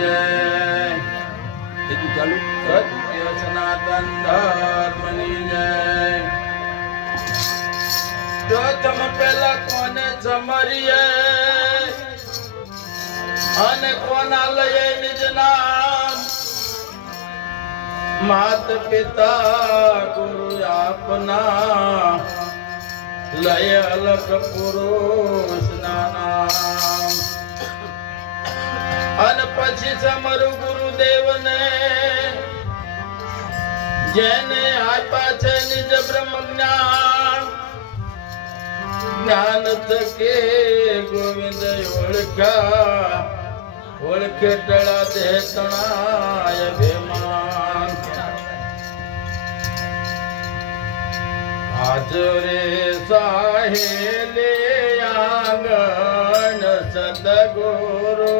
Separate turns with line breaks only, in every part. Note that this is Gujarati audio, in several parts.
જય. ચાલુ? સત્ય સનાતન ધર્મની જય. પ્રથમ પેલા કોને સમરીએ અને કોના લઈએ નિજ નામ? માત પિતા ગુરુ આપના લય અલગ પુરુષ નામ. પછી સમરું ગુરુદેવને જેને આપ્યા છે નિજ બ્રહ્મ જ્ઞાન. જ્ઞાન થકે ગોવિંદ ઓળખા, ઓળખે ટળા દે તણાય ભેમાન હાજરે સાહેલે આંગણ સદગુરુ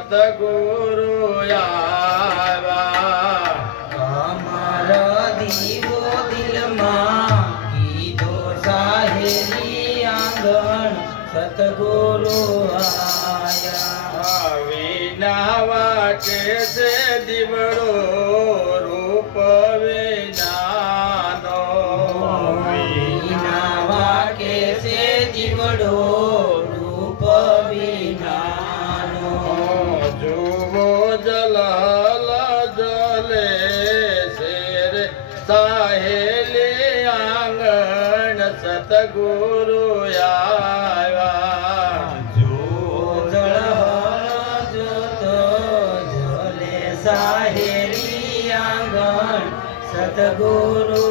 સદગુરુ આવ્યા
અમર
દીવો દિલમાં કીધો સાહેલી આંગણ
સતગુરુ આયા.
વિના વાટે છે દીવડો. સતગુરુ આવ્યા.
જો જળ જોત જલે સાહેલી આંગણ સતગુરુ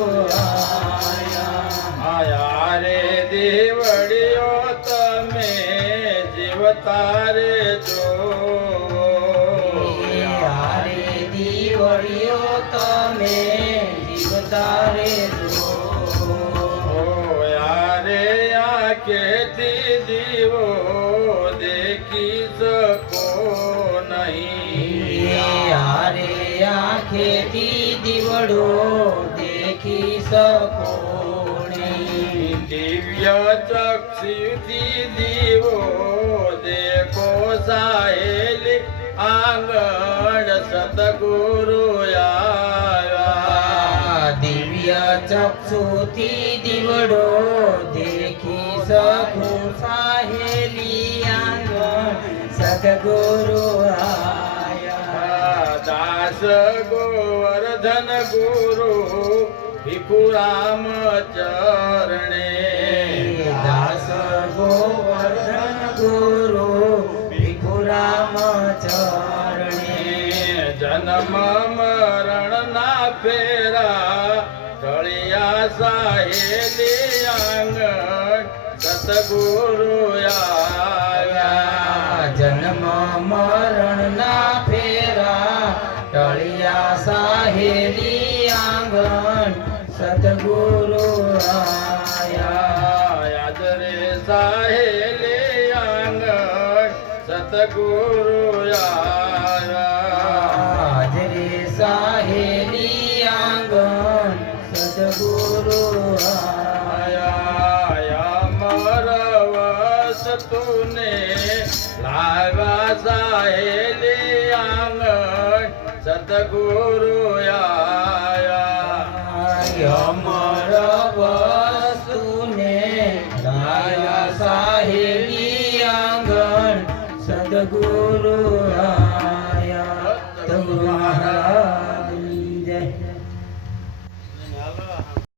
આયા.
રે દેવડિયો તમે જીવતારે જો
હારે દીવડિયો તમે જીવતારે
દેખી શકો નહીં
હારે આંખેથી દીવડો દેખી શકો નહીં
દિવ્ય ચક્ષુથી દીવો દેખો સાહેલી આંગણ સતગુરુ આવ્યા
દિવ્ય ચક્ષુથી દીવડો દેખી શકો સાહેલી સદગુરુ આયા
દાસ ગોવર્ધન ગુરુ ભીખુરામ ચરણે
દાસ ગોવર્ધન ગુરુ ભીખુરામ ચરણે
જન્મ મરણ ના ફેરા ઢળિયા સાહેલી આંગણ સતગુરુ આવ્યા
સતગુરુ આયા
રે સાહેલે આંગણ સતગુરુ આવ્યા
હાજરે સાહેલી આંગણ સદગુરુ
આયા. મર વસ્તુને લાવ્યા સાહેલે આંગણ સતગુરુ આયા.
સદગુરુ આયા સદગુરુ મહારાજ